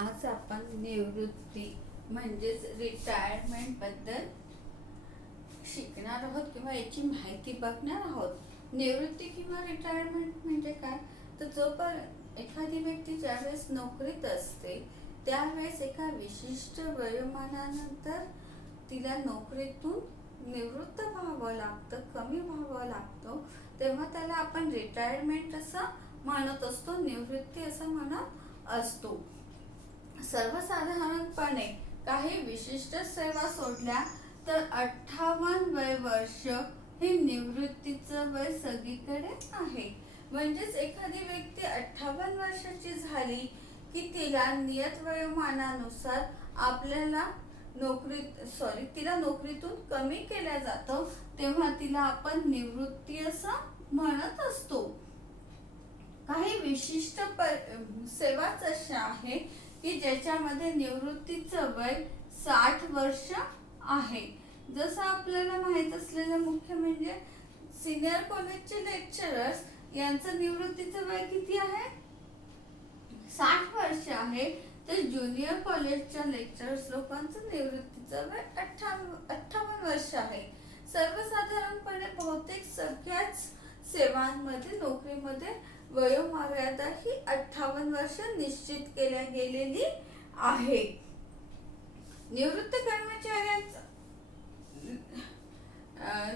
आज आपण निवृत्ती म्हणजेच रिटायरमेंट बद्दल शिकणार आहोत किंवा याची माहिती बघणार आहोत। निवृत्ती किंवा रिटायरमेंट म्हणजे काय, तर जोपर्यंत एखादी व्यक्ती ज्यावेळेस नोकरीत असते त्यावेळेस एका विशिष्ट वयोमानानंतर तिला नोकरीतून निवृत्त व्हावं लागतं, कमी व्हावं लागतं, तेव्हा त्याला आपण रिटायरमेंट असं म्हणत असतो, निवृत्ती असं म्हणत असतो। सर्वसाधारणपणे काही विशिष्ट सेवा सोडल्या तर 58 वय वर्ष हे निवृत्तीचं वय सगळीकडे आहे। म्हणजेच एखादी व्यक्ती 58 वर्षाची झाली की तिला नियत वयोमानानुसार आपल्याला तिला नोकरीतून कमी केल्या जातं, तेव्हा तिला आपण निवृत्ती असं म्हणत असतो। काही विशिष्ट सेवाच अशा आहे की ज्याच्यामध्ये निवृत्तीचं वय 60 वर्ष आहे। जसं आपल्याला माहित असलेलं मुख्य म्हणजे सिनियर कॉलेजचे लेक्चरर्स यांचं निवृत्तीचं वय किती आहे, 60 वर्ष आहे। तर ज्युनियर कॉलेजच्या लेक्चरर्स लोकांचं निवृत्तीचं वय 58 वर्ष आहे। सर्वसाधारणपणे बहुतेक सगळ्याच सेवांमध्ये नोकरीमध्ये वयोमर्यादा ही 58 वर्ष निश्चित केल्या गेलेली आहे। निवृत्त कर्मचाऱ्यांचा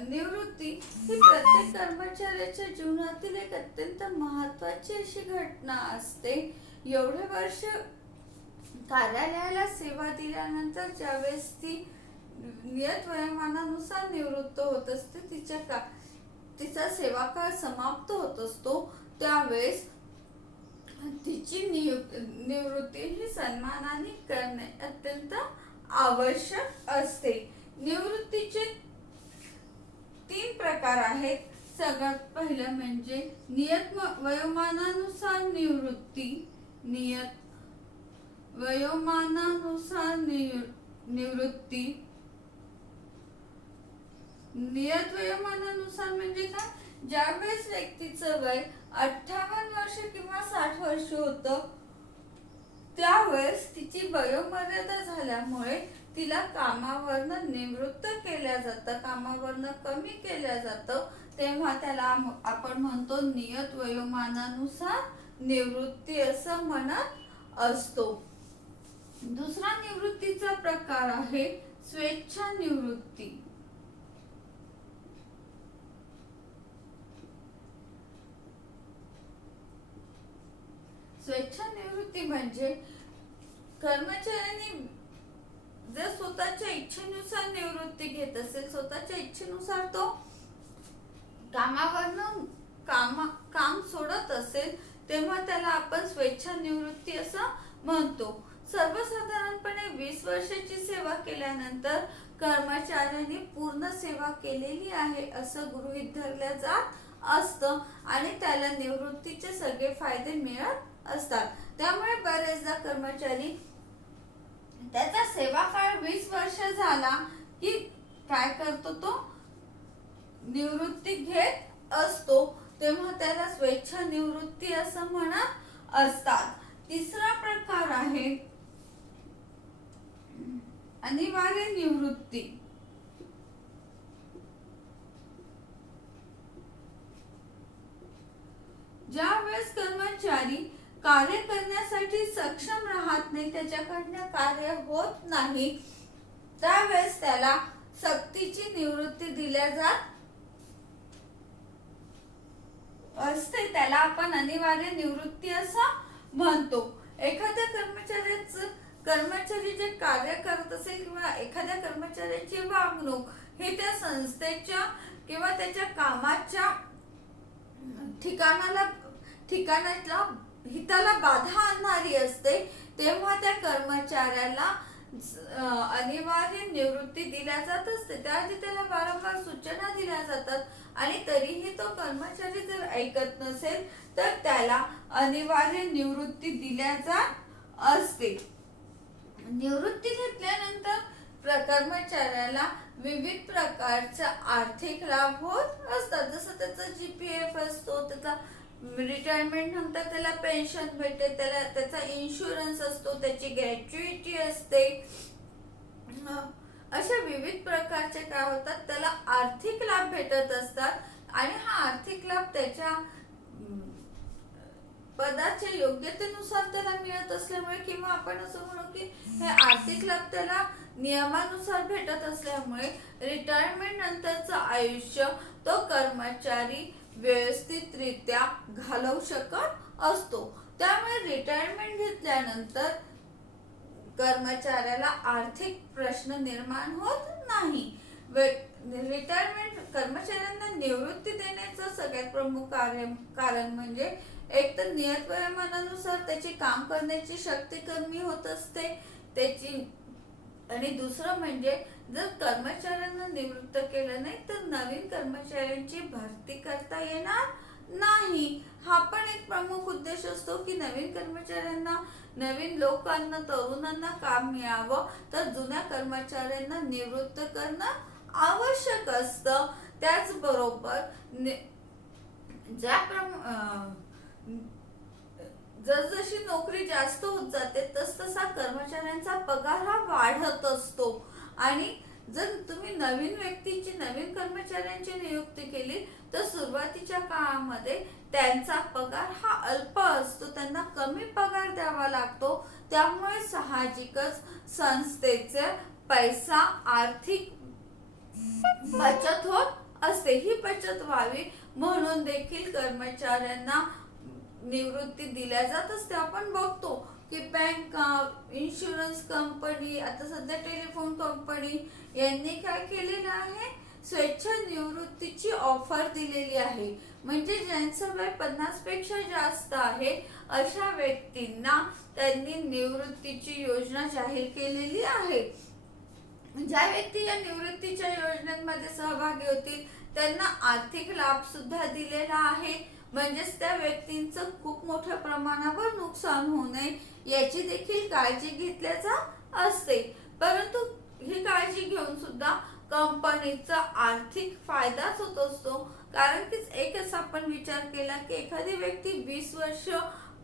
निवृत्ती ही प्रत्येक कर्मचाऱ्याच्या जीवनातील एक अत्यंत महत्त्वाची अशी घटना असते। एवढे वर्ष कार्यालयाला सेवा दिल्यानंतर ज्यावेळेस ती नियत वयोमानानुसार निवृत्त होत असते, तिचा सेवाकाळ समाप्त होत असतो, त्यावेळेस तिची निवृत्ती ही सन्मानाने करणे अत्यंत आवश्यक असते। निवृत्तीचे 3 प्रकार आहेत। सगळ्यात पहिलं म्हणजे नियत वयोमानानुसार निवृत्ती। नियत वयोमानानुसार निवृत्ती नियत वयोमानानुसार म्हणजे काय, ज्यावेळेस व्यक्तीचं वय 58 वर्ष किंवा 60 वर्ष होतं त्यावेळेस तिची वयोमर्यादा झाल्यामुळे तिला कामावरनं निवृत्त केल्या जातं, कामावरनं कमी केल्या जातं, तेव्हा त्याला आपण म्हणतो नियत वयोमानानुसार निवृत्ती असं म्हणत असतो। दुसरा निवृत्तीचा प्रकार आहे स्वेच्छा निवृत्ती। स्वेच्छा निवृत्ती म्हणजे कर्मचाऱ्यांनी जर स्वतःच्या इच्छेनुसार निवृत्ती घेत असेल, स्वतःच्या इच्छेनुसार तो कामावरनं काम सोडत असेल, तेव्हा त्याला आपण स्वेच्छा निवृत्ती असं म्हणतो। सर्वसाधारणपणे 20 वर्षाची सेवा केल्यानंतर कर्मचाऱ्यांनी पूर्ण सेवा केलेली आहे असं गृहीत धरल्या जात असतं आणि त्याला निवृत्तीचे सगळे फायदे मिळत असतात। त्यामुळे बरेचदा कर्मचारी त्याचा सेवा काळ 20 वर्ष झाला की काय करतो, तो निवृत्ती घेत असतो, तेव्हा त्याला स्वेच्छा निवृत्ती असं म्हणत असतात। तिसरा प्रकार आहे अनिवार्य निवृत्ती। ज्यावेळेस कर्मचारी कार्य करण्यासाठी सक्षम राहत नाही, त्याच्याकडनं कार्य होत नाही, त्यावेळेस त्याला सक्तीची निवृत्ती दिल्या जात असते, त्याला आपण अनिवार्य निवृत्ती असं म्हणतो। एखाद्या कर्मचारी जे कार्य करत असेल किंवा एखाद्या कर्मचाऱ्याची वागणूक हे त्या संस्थेच्या किंवा त्याच्या कामाच्या ठिकाणातल्या हिताला बाधा आणणारी असते, तेव्हा त्या कर्मचाऱ्याला अनिवार्य निवृत्ती दिल्या जात असते। त्याआधी त्याला वारंवार सूचना दिल्या जातात आणि तरीही तो कर्मचारी जर ऐकत नसेल तर त्याला अनिवार्य निवृत्ती दिल्या जात असते। निवृत्ती घेतल्यानंतर कर्मचाऱ्याला विविध प्रकारचा आर्थिक लाभ होत असतात, जसं त्याचा GPF असतो, त्याचा रिटायरमेंट नंतर त्याला पेन्शन भेटते, त्याला त्याचा इन्शुरन्स असतो, त्याची ग्रॅच्युइटी असते. अशा विविध प्रकारचे काय होतात, त्याला आर्थिक लाभ भेटत असतात. आणि हा आर्थिक लाभ त्याच्या पदाच्या योग्यतेनुसार त्याला मिळत असल्यामुळे, किंवा आपण असं म्हणू की हे आर्थिक लाभ त्याला नियमानुसार भेटत असल्यामुळे रिटायरमेंट नंतरचं आयुष्य तो कर्मचारी व्यवस्थितरित्या घालवू शकत असतो. त्यामुळे रिटायरमेंट घेतल्यानंतर कर्मचाऱ्याला आर्थिक प्रश्न निर्माण होत नाही. रिटायरमेंट कर्मचाऱ्यांना निवृत्ती देण्याचं सगळ्यात प्रमुख कारण म्हणजे एक तर नियत वयोमानानुसार त्याची काम करण्याची शक्ती कमी होत असते त्याची, आणि दुसरं म्हणजे जर कर्मचाऱ्यांना निवृत्त केलं नाही तर नवीन कर्मचाऱ्यांची भरती करता येणार नाही. हा पण एक प्रमुख उद्देश असतो की नवीन कर्मचाऱ्यांना, नवीन लोकांना, तरुणांना काम मिळावं, तर जुन्या कर्मचाऱ्यांना निवृत्त करणं आवश्यक असतं. त्याचबरोबर जसजशी नोकरी जास्त होत जाते तसतसा कर्मचाऱ्यांचा पगार हा वाढत असतो. आणि जर तुम्ही नवीन कर्मचाऱ्यांची नियुक्ती केली तर सुरुवातीच्या काळामध्ये त्यांचा पगार हा अल्प असतो, त्यांना कमी पगार द्यावा लागतो. त्यामुळे साहजिकच संस्थेचे पैसा आर्थिक बचत होत असते. ही बचत व्हावी म्हणून देखील कर्मचाऱ्यांना निवृत्ती दिल्या जात असते. आपण बघतो की बँका, इन्शुरन्स कंपनी, आता सध्या टेलिफोन कंपनी यांनी काय केलेलं आहे, स्वेच्छा निवृत्तीची ऑफर दिलेली आहे. म्हणजे ज्यांचं वय 50 पेक्षा जास्त आहे अशा व्यक्तींना त्यांनी निवृत्तीची योजना जाहीर केलेली आहे. ज्या व्यक्ती या निवृत्तीच्या योजनेमध्ये सहभागी होतील त्यांना आर्थिक लाभ सुद्धा दिलेला आहे. म्हणजेच त्या व्यक्तींचं खूप मोठ्या प्रमाणावर नुकसान होऊ नये याची देखील काळजी घेतल्याचा असते. परंतु ही काळजी घेऊन सुद्धा कंपनीचा आर्थिक फायदाच होत असतो. कारण की एकच आपण विचार केला की एखादी व्यक्ती 20 वर्ष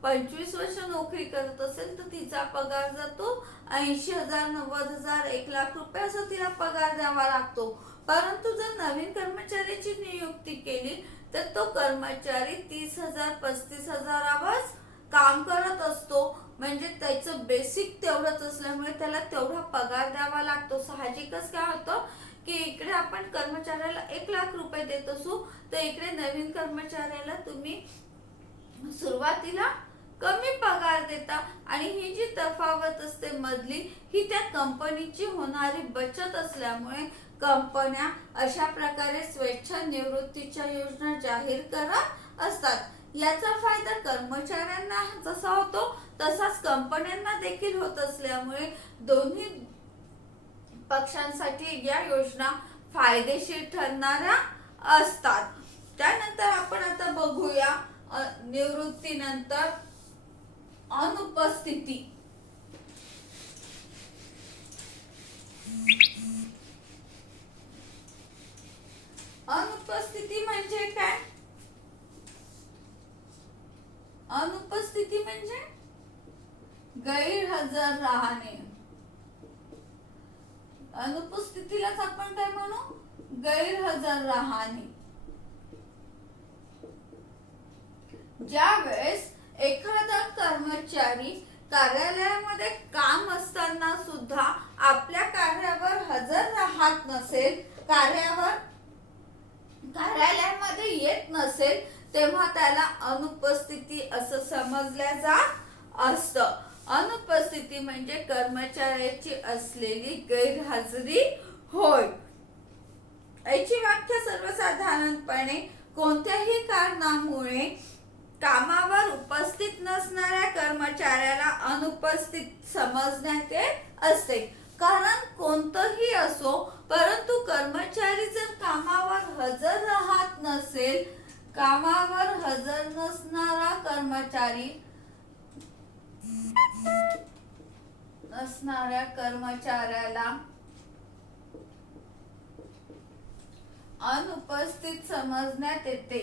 25 वर्ष नोकरी करत असेल तर तिचा पगार जातो 80,000, 90,000, 1,00,000 रुपये असं तिला पगार द्यावा लागतो. परंतु जर नवीन कर्मचाऱ्याची नियुक्ती केली तर तो कर्मचारी 30,000, 35,000 काम करत असतो. म्हणजे त्याचं बेसिक तेवढंच असल्यामुळे त्याला तेवढा पगार द्यावा लागतो. साहजिकच काय होतं की इकडे आपण कर्मचाऱ्याला 1,00,000 रुपये देत असू तर इकडे नवीन कर्मचाऱ्याला तुम्ही सुरुवातीला कमी पगार देता, आणि ही जी तफावत असते मधली ही त्या कंपनीची होणारी बचत असल्यामुळे कंपन्या अशा प्रकारे स्वेच्छा निवृत्तीच्या योजना जाहीर करत असतात. याचा फायदा कर्मचाऱ्यांना जसा होतो तसाच कंपन्यांना देखील होत असल्यामुळे दोन्ही पक्षांसाठी या योजना फायदेशीर ठरणाऱ्या असतात. त्यानंतर आपण आता बघूया निवृत्तीनंतर अनुपस्थिती. अनुपस्थिती म्हणजे काय? अनुपस्थिती म्हणजे गैरहजर राहणे. अनुपस्थितीलाच आपण काय म्हणू? गैरहजर राहणे. ज्या वेळेस एखादा कर्मचारी कार्यालयामध्ये काम असताना सुद्धा आपल्या कार्यावर हजर राहत नसेल, कार्यालयामध्ये येत नसेल, तेव्हा त्याला अनुपस्थिती असं समजल्या जात असतं. अनुपस्थिती म्हणजे कर्मचाऱ्याची असलेली गैरहजेरी होय. याची व्याख्या सर्वसाधारणपणे कोणत्याही कारणामुळे कामावर उपस्थित नसणाऱ्या कर्मचाऱ्याला अनुपस्थित समजण्यात येत असते. कारण कोणतंही असो, परंतु कर्मचारी जर कामावर हजर राहत नसेल, कामावर हजर नसणारा कर्मचारी नसणाऱ्या कर्मचाऱ्याला अनुपस्थित समजण्यात येते.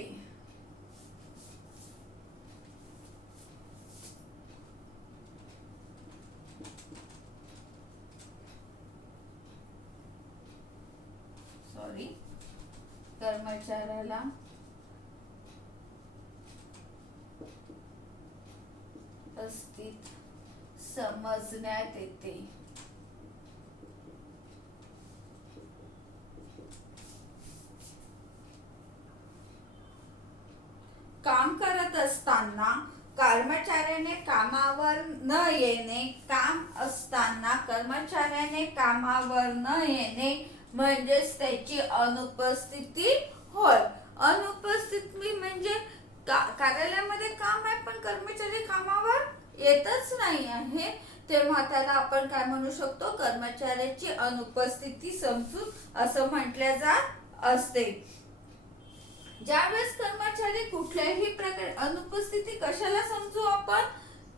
कर्मचाऱ्याला उपस्थित समजण्यात येते. काम करत असताना कर्मचाऱ्याने कामावर न येणे. काम असताना कर्मचाऱ्याने कामावर न येणे म्हणजेच त्याची अनुपस्थिती होय. अनुपस्थिती म्हणजे कार्यालयामध्ये काम आहे पण कर्मचारी कामावर येतच नाही आहे, तेव्हा त्याला आपण काय म्हणू शकतो, कर्मचाऱ्याची अनुपस्थिती समजूत असं म्हटले जात असते. ज्यावेळेस कर्मचारी कुठल्याही प्रकारे अनुपस्थिती कशाला समजू आपण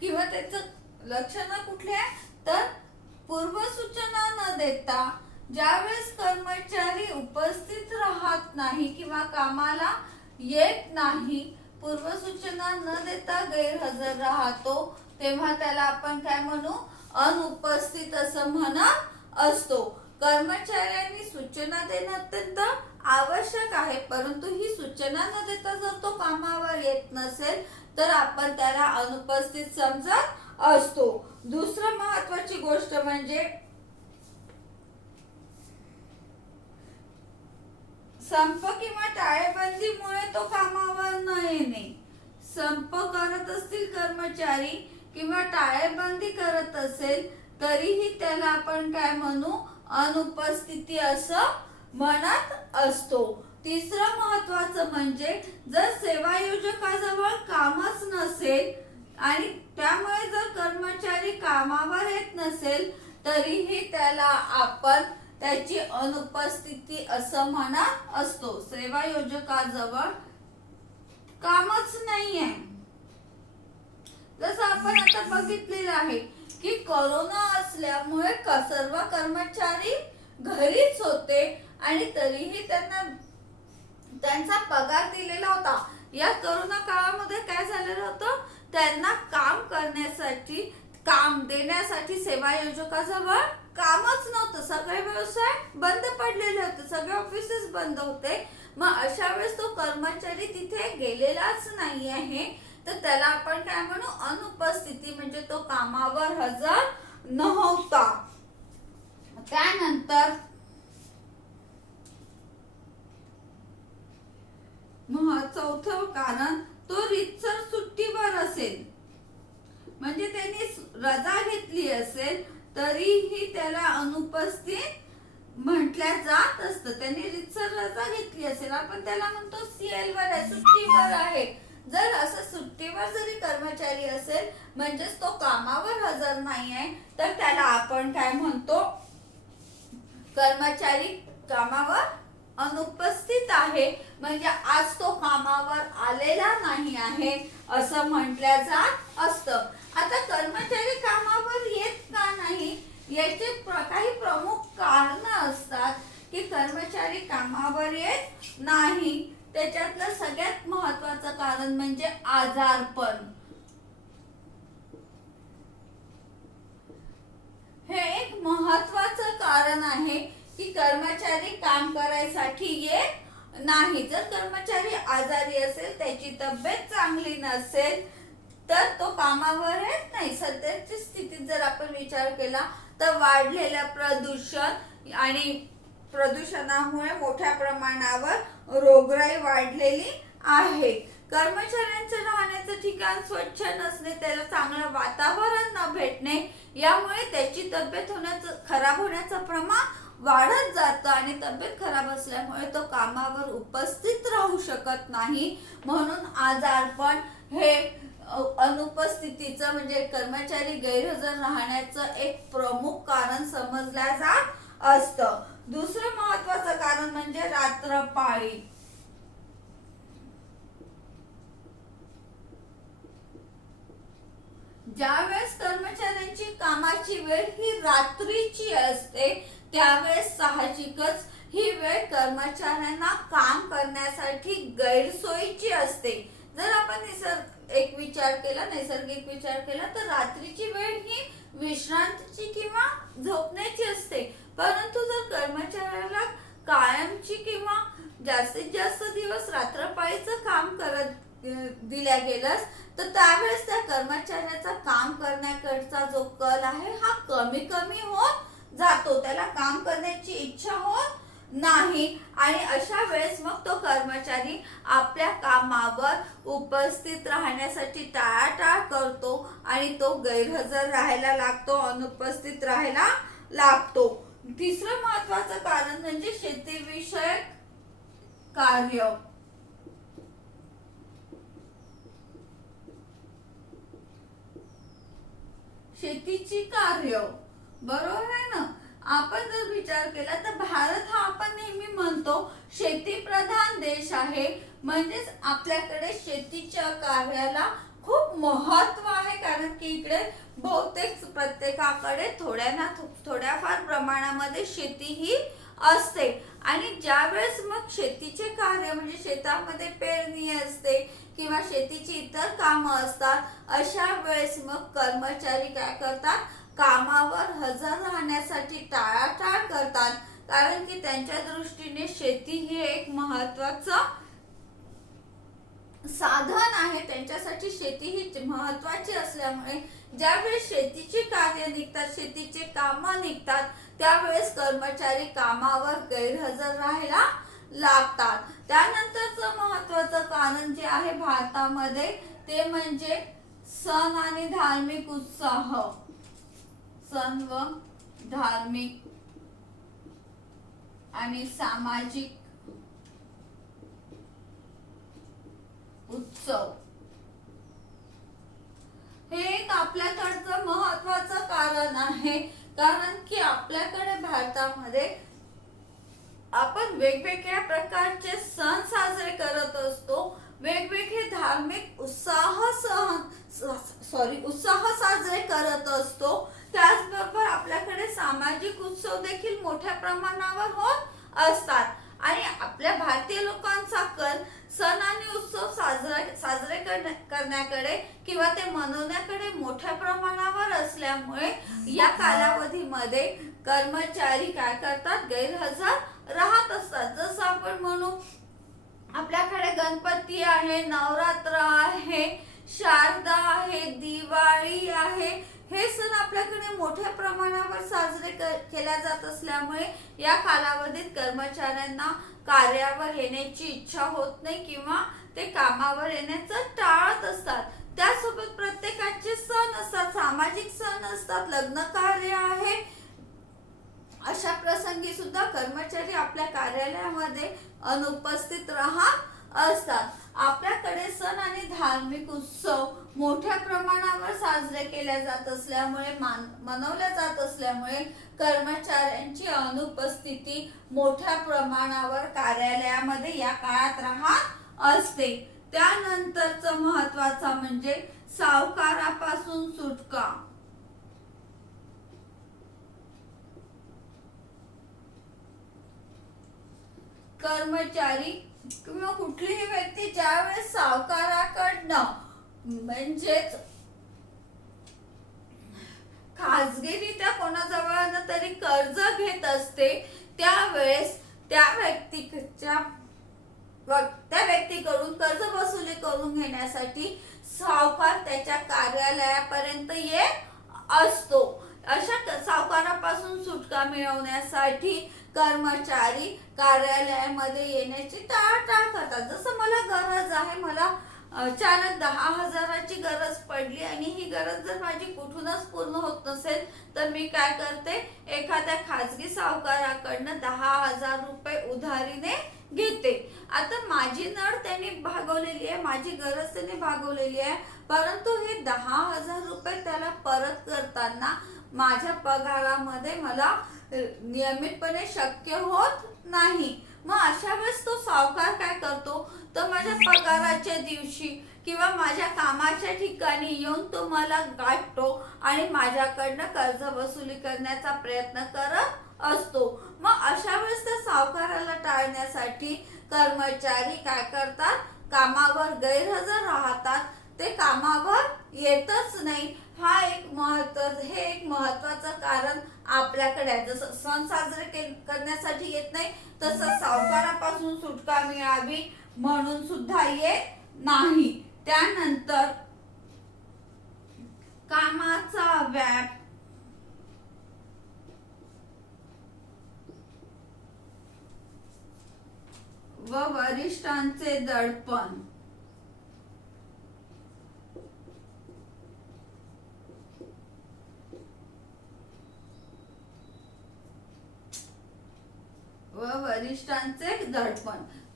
किंवा त्याचं लक्षण कुठले आहे तर पूर्वसूचना न देता ज्यावेळेस कर्मचारी उपस्थित राहत नाही किंवा कामाला येत नाही, पूर्वसूचना न देता गैरहजर राहतो, तेव्हा त्याला आपण काय म्हणू, अनुपस्थित असं म्हणत असतो. कर्मचाऱ्यांनी सूचना देणे अत्यंत आवश्यक आहे, परंतु ही सूचना न देता जर तो कामावर येत नसेल तर आपण त्याला अनुपस्थित समजत असतो. दुसरी महत्त्वाची गोष्ट म्हणजे संप किंवा टाळेबंदीमुळे तो कामावर न येणे. संप करत असतील कर्मचारी किंवा टाळेबंदी करत असेल तरीही त्याला आपण काय म्हणू, अनुपस्थिती असं म्हणत असतो. तिसरं महत्वाचं म्हणजे जर सेवायोजकाजवळ कामच नसेल आणि त्यामुळे जर कर्मचारी कामावर येत नसेल तरीही त्याला आपण त्याची अनुपस्थिती असं म्हणत असतो. सेवायोजकाजवळ कामच नाहीये. जसं आपण आता बघितलेलं आहे की कोरोना असल्यामुळे सर्व कर्मचारी घरीच होते आणि तरीही त्यांना त्यांचा पगार दिलेला होता. या कोरोना काळामध्ये काय झालेलं होतं, त्यांना काम करण्यासाठी, काम देण्यासाठी सेवायोजकाजवळ कामच नव्हतं. सगळे व्यवसाय बंद पडलेले होते, सगळे ऑफिसेस बंद होते. मग अशा वेळेस तो कर्मचारी तिथे गेलेलाच नाही आहे तर त्याला आपण काय म्हणू, अनुपस्थिती म्हणजे तो कामावर हजर नव्हता. त्यानंतर चौथं कारण तो रीतसर सुट्टीवर असेल, म्हणजे त्यांनी रजा घेतली असेल तरीही त्याला अनुपस्थित म्हटल्या जात असतं. त्यांनी रीतसर रजा घेतली असेल आपण त्याला म्हणतो CL वर आहे, सुट्टीवर आहे. जर असं सुट्टीवर जरी कर्मचारी असेल म्हणजेच तो कामावर हजर नाही आहे तर त्याला आपण काय म्हणतो, कर्मचारी कामावर अनुपस्थित आहे, म्हणजे आज तो कामावर आलेला नाही आहे असं म्हटल्या जात असतं. आता कर्मचारी कामावर येत का नाही याचे काही प्रमुख कारण असतात की कर्मचारी कामावर येत नाही. त्याच्यातलं सगळ्यात महत्वाचं कारण म्हणजे आजारपण. हे एक महत्वाचं कारण आहे की कर्मचारी काम करायसाठी येत नाही. जर कर्मचारी आजारी असेल, त्याची तब्येत चांगली नसेल तर तो कामावर येत नाही. सध्याची स्थितीत जर आपण विचार केला तर वाढलेलं प्रदूषण आणि प्रदूषणामुळे मोठ्या प्रमाणावर रोगराई वाढलेली आहे. कर्मचाऱ्यांचं राहण्याचं ठिकाण स्वच्छ नसणे, त्याला चांगलं वातावरण न भेटणे यामुळे त्याची तब्येत खराब होण्याचं प्रमाण वाढत जातं आणि तब्येत खराब असल्यामुळे तो कामावर उपस्थित राहू शकत नाही. म्हणून आजारपण हे अनुपस्थितीचं म्हणजे कर्मचारी गैरहजर राहण्याचं एक प्रमुख कारण समजल्या जात असतं. दुसरं महत्वाचं कारण म्हणजे रात्रपाळी. ज्यावेळेस कर्मचाऱ्यांची कामाची वेळ ही रात्रीची असते त्यावेळेस साहजिकच ही वेळ कर्मचाऱ्यांना काम करण्यासाठी गैरसोयीची असते. जर आपण नैसर्गिक विचार केला तर रात्रीची वेळ ही विश्रांतीची किंवा झोपण्याची असते, परंतु जर कर्मचाऱ्याला कायमची करण्याकडचा जो कल आहे हा कमी कमी होत जातो, त्याला काम करण्याची इच्छा होत नाही आणि अशा वेळेस मग तो कर्मचारी आपल्या कामावर उपस्थित राहण्यासाठी टाळाटाळ करतो आणि तो गैरहजर राहायला लागतो, अनुपस्थित राहायला लागतो. तिसरं महत्वाचं कारण म्हणजे शेतीविषयक कार्य. शेतीची कार्य, बरोबर आहे ना. आपण जर विचार केला तर भारत हा आपण नेहमी म्हणतो शेतीप्रधान देश आहे, म्हणजेच आपल्याकडे शेतीच्या कार्याला खूप महत्व आहे, कारण की इकडे बहुतेक प्रत्येकाकडे थोड्याफार प्रमाणामध्ये शेती ही असते. आणि ज्यावेळेस मग शेतीचे कार्य म्हणजे शेतामध्ये पेरणी असते किंवा शेतीची इतर कामं असतात, अशा वेळेस मग कर्मचारी काय करतात, कामावर हजर राहण्यासाठी टाळाटाळ करतात, कारण की त्यांच्या दृष्टीने शेती ही एक महत्वाचं साधन आहे, त्यांच्यासाठी शेती ही महत्वाची असल्यामुळे ज्यावेळेस शेतीची कार्य निघतात, शेतीचे कामं निघतात, त्यावेळेस कर्मचारी कामावर गैरहजर राहायला लागतात. त्यानंतरचं महत्वाचं कारण जे आहे भारतामध्ये ते म्हणजे सण आणि धार्मिक उत्साह. सण व धार्मिक आणि सामाजिक उत्सव हे एक आपल्याकडचं महत्वाचं कारण आहे, कारण की आपल्याकडे भारतामध्ये आपण वेगवेगळ्या प्रकारचे सण साजरे करत असतो, वेगवेगळे धार्मिक उत्साह साजरे करत असतो. त्याचबरोबर आपल्याकडे सामाजिक उत्सव देखील मोठ्या प्रमाणावर होत असतात आणि आपल्या भारतीय लोकांचा कल सण आणि उत्सव साजरे करण्याकडे किंवा ते मनवण्याकडे मोठ्या प्रमाणावर असल्यामुळे या कालावधीमध्ये कर्मचारी काय करतात, गैरहजर राहत असतात. जसं आपण म्हणू आपल्याकडे गणपती आहे, नवरात्र आहे, शारदा आहे, दिवाळी आहे, हे सण आपल्याकडे मोठ्या प्रमाणावर साजरे केल्या जात असल्यामुळे या कालावधीत कर्मचाऱ्यांना कार्यावर येण्याची इच्छा होत नाही किंवा ते कामावर येण्याचं टाळत असतात. त्यासोबत प्रत्येकाचे सण असतात, सामाजिक सण असतात, लग्न कार्य आहे, अशा प्रसंगी सुद्धा कर्मचारी आपल्या कार्यालयामध्ये अनुपस्थित राहत असतात. आपल्याकडे सण आणि धार्मिक उत्सव मोठ्या प्रमाणावर साजरे केले जात असल्यामुळे मनवल्या जात असल्यामुळे कर्मचाऱ्यांची अनुपस्थिती मोठ्या प्रमाणावर कार्यालयामध्ये या काळात राहत असते. त्यानंतरचं महत्वाचं म्हणजे सावकारापासून सुटका. कर्मचारी किंवा कुठलीही व्यक्ती ज्यावेळेस सावकाराकडनं म्हणजेच खाजगीरित्या कोणाजवळ तरी कर्ज घेत असते, त्यावेळेस त्या व्यक्तीकडून कर्ज वसुली करून घेण्यासाठी सावकार त्याच्या कार्यालयापर्यंत येत असतो. अशा सावकारापासून सुटका मिळवण्यासाठी कर्मचारी कार्यालयामध्ये येण्याची टाळाटाळ करतात. जसं मला गरज आहे, मला अचानक 10,000ची गरज पडली आणि ही गरज जर माझी कुठूनच पूर्ण होत नसेल तर मी काय करते, एखाद्या खाजगी सावकाराकडनं 10,000 रुपये उधारीने घेते. आता माझी नड त्यांनी भागवलेली आहे, माझी गरज त्यांनी भागवलेली आहे, परंतु हे 10,000 रुपये त्याला परत करताना माझ्या पगारामध्ये मला नियमितपणे शक्य होत नाही. मग अशा वेळेस तो सावकार काय करतो, तर माझ्या पगाराच्या दिवशी किंवा माझ्या कामाच्या ठिकाणी येऊन तो मला गाठतो आणि माझ्याकडनं कर्ज वसुली करण्याचा प्रयत्न करत असतो. मग अशा वेळेस त्या सावकाराला टाळण्यासाठी कर्मचारी काय करतात, कामावर गैरहजर राहतात, ते कामावर येतच नाही. हे एक महत्वाचं कारण आपल्याकडे आहे. जसं सण साजरे करण्यासाठी येत नाही, तसं सावकारापासून सुटका मिळावी म्हणून सुद्धा येत नाही. त्यानंतर कामाचा व्याप, व वरिष्ठांचे दडपण.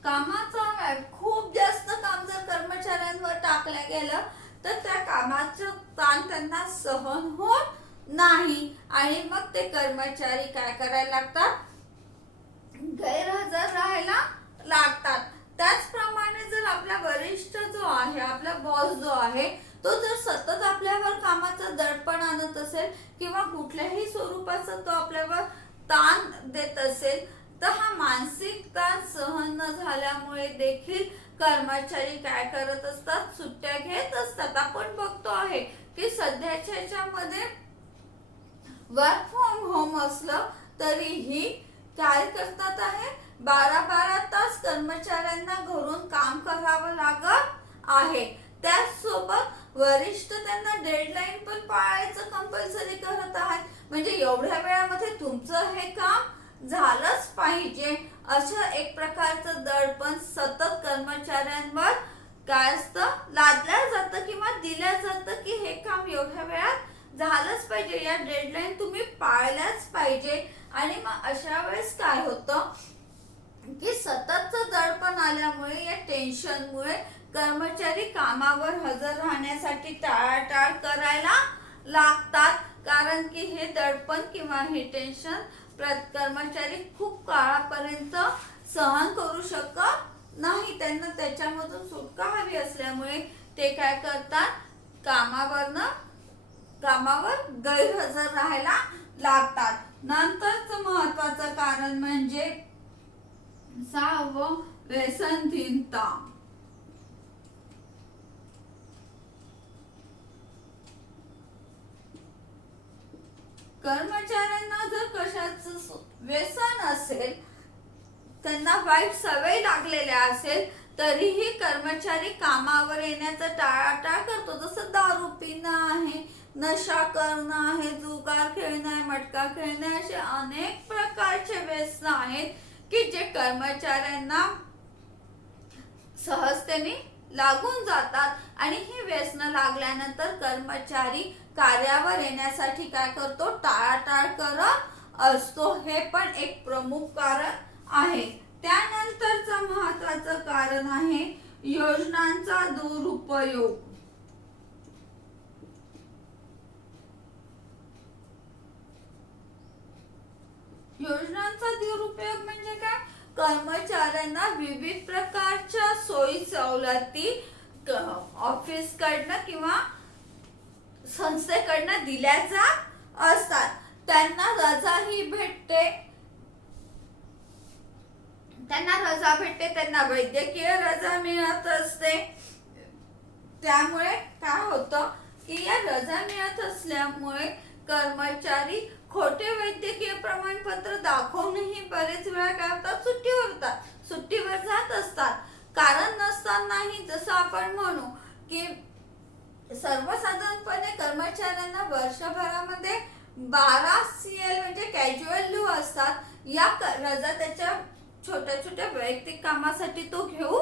कामाचा व्याप, खूप जास्त काम जर कर्मचाऱ्यांवर टाकलं गेलं तर त्या कामाचं ताण त्यांना सहन होत नाही आणि मग ते कर्मचारी काय करायला लागतात, गैरहजर राहायला लागतात. त्याचप्रमाणे जर आपला वरिष्ठ जो आहे, आपला बॉस जो आहे, तो जर सतत आपल्यावर कामाचं दडपण आणत असेल किंवा कुठल्याही स्वरूपाचा तो आपल्यावर ताण देत असेल तर हा मानसिक ताण सहन न झाल्यामुळे देखील कर्मचारी काय करत असतात, सुट्ट्या घेत असतात. आपण बघतो आहे की सध्याच्या ह्याच्यामध्ये वर्क फ्रॉम होम असलं तरीही काय करतात आहे, 12-12 तास कर्मचाऱ्यांना घरून काम करावं लागत आहे. त्याचसोबत वरिष्ठ त्यांना डेडलाईन पण पाळायचं कंपल्सरी करत आहेत. म्हणजे एवढ्या वेळामध्ये तुमचं हे काम झालंच पाहिजे, असं एक प्रकारचं दडपण सतत कर्मचाऱ्यांवर काय असतं, लादल्या जातं किंवा दिल्या जातं की हे काम एवढ्या वेळात झालंच पाहिजे, या डेडलाईन तुम्ही पाळल्याच पाहिजे. आणि मग अशा वेळेस काय होतं की सततचं दडपण आल्यामुळे, या टेन्शनमुळे कर्मचारी कामावर हजर राहण्यासाठी टाळाटाळ करायला लागतात. कारण की हे दडपण किंवा हे टेन्शन कर्मचारी खूप काळापर्यंत सहन करू शकत नाही. त्यांना त्याच्यामधून सुटका हवी असल्यामुळे ते काय करतात, कामावर गैरहजर राहायला लागतात. नंतरचं महत्वाचं कारण म्हणजे 6वं, व्यसनहीनता. कर्मचाऱ्यांना जर कशाचं व्यसन असेल, त्यांना वाईट सवय लागलेल्या असेल, तरीही कर्मचारी कामावर येण्याचा टाळाटाळ करतो. जसं दारू पिणं आहे, नशा करणं आहे, जुगार खेळणं आहे, मटका खेळणं, असे अनेक प्रकारचे व्यसन आहेत की जे कर्मचाऱ्यांना सहजतेने लागून जातात. आणि ही व्यसन लागल्यानंतर कर्मचारी कार्यावर येण्यासाठी काय करतो, टाळाटाळ करत असतो. हे पण एक प्रमुख कारण आहे. त्यानंतरचं महत्वाचं कारण आहे योजनांचा दुरुपयोग. योजनांचा दुरुपयोग म्हणजे काय, कर्मचाऱ्यांना विविध प्रकारच्या सोयी सवलती ऑफिस कडनं किंवा संस्थेकडनं दिल्या जात असतात. त्यांना रजाही भेटते, त्यांना वैद्यकीय रजा मिळत असते. त्यामुळे काय होतं की या रजा मिळत असल्यामुळे कर्मचारी खोटे वैद्यकीय प्रमाणपत्र दाखवूनही बरेच वेळा काय होतात, सुट्टीवर जात असतात. कारण नसतानाही. जसं आपण म्हणू की सर्वसाधारणपणे कर्मचाऱ्यांना वर्षभरामध्ये 12 CL म्हणजे कॅज्युअल लीव्ह असतात. या रजा त्याच्या छोट्या छोट्या वैयक्तिक कामासाठी तो घेऊ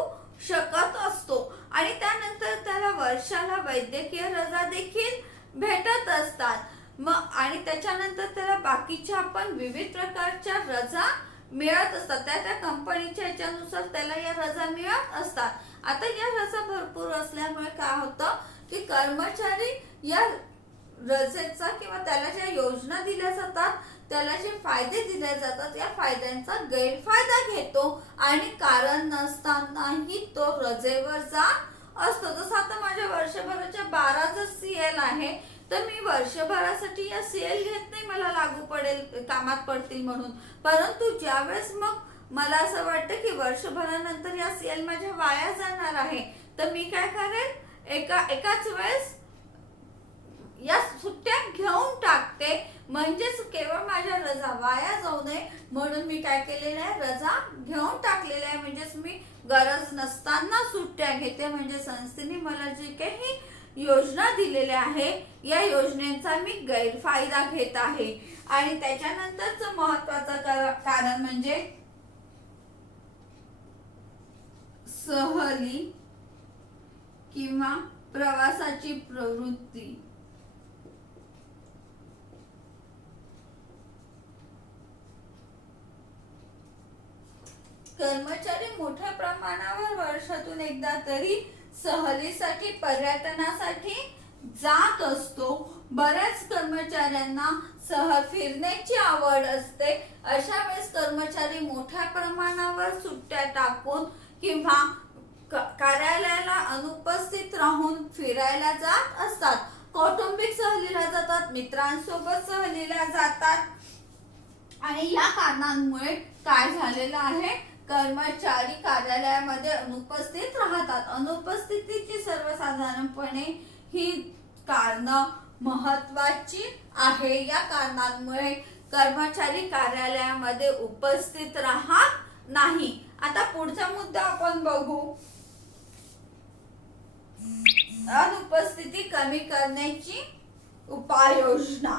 शकत असतो आणि त्यानंतर त्याला वर्षाला वैद्यकीय रजा देखील भेटत असतात. मग आणि त्याच्यानंतर त्याला बाकीच्या पण विविध प्रकारच्या रजा मिळत असतात. त्या कंपनीच्या ह्याच्यानुसार त्याला या रजा मिळत असतात. आता या रजा भरपूर असल्यामुळे काय होतं की कर्मचारी या रजेचा किंवा त्याला ज्या योजना दिल्या जातात, त्याला जे फायदे दिले जातात, या फायद्यांचा गैरफायदा घेतो आणि कारण नसतानाही तो रजेवर जात असतो. जसं आता माझ्या वर्षभराच्या 12 जर CL आहे तर मी वर्षभरासाठी या CL घेत नाही, मला लागू पडेल, कामात पडतील म्हणून. परंतु ज्यावेळेस मग मला असं वाटतं की वर्षभरानंतर या CL माझ्या वाया जाणार आहे, तर मी काय करेल, एकाच वेळेस या सुट्ट्या घेऊन टाकते. म्हणजेच केवळ माझ्या रजा वाया जाऊ नये म्हणून मी काय केलेलं आहे, रजा घेऊन टाकलेल्या आहे. म्हणजेच मी गरज नसताना सुट्ट्या घेते. म्हणजे संस्थेने मला जे काही योजना दिलेल्या आहे, या योजनेचा मी गैरफायदा घेत आहे. आणि त्याच्यानंतरचं महत्वाचं कारण म्हणजे सहली किंवा प्रवासाची प्रवृत्ती. कर्मचारी मोठ्या प्रमाणावर वर्षातून एकदा तरी सहलीसाठी पर्यटनासाठी जात असतो. बऱ्याच कर्मचाऱ्यांना सहल फिरण्याची आवड असते. अशा वेळेस कर्मचारी मोठ्या प्रमाणावर सुट्ट्या टाकून किंवा कार्यालयाला अनुपस्थित राहून फिरायला जात असतात. कौटुंबिक सहलीला जातात, मित्रांसोबत सहलीला जातात. आणि या कारणांमुळे काय झालेलं आहे, कर्मचारी कार्यालयामध्ये अनुपस्थित राहतात. अनुपस्थितीची सर्वसाधारणपणे ही कारणं महत्वाची आहे. या कारणांमुळे कर्मचारी कार्यालयामध्ये उपस्थित राहत नाही. आता पुढचा मुद्दा आपण बघू, अनुपस्थिती कमी करण्याची उपाययोजना.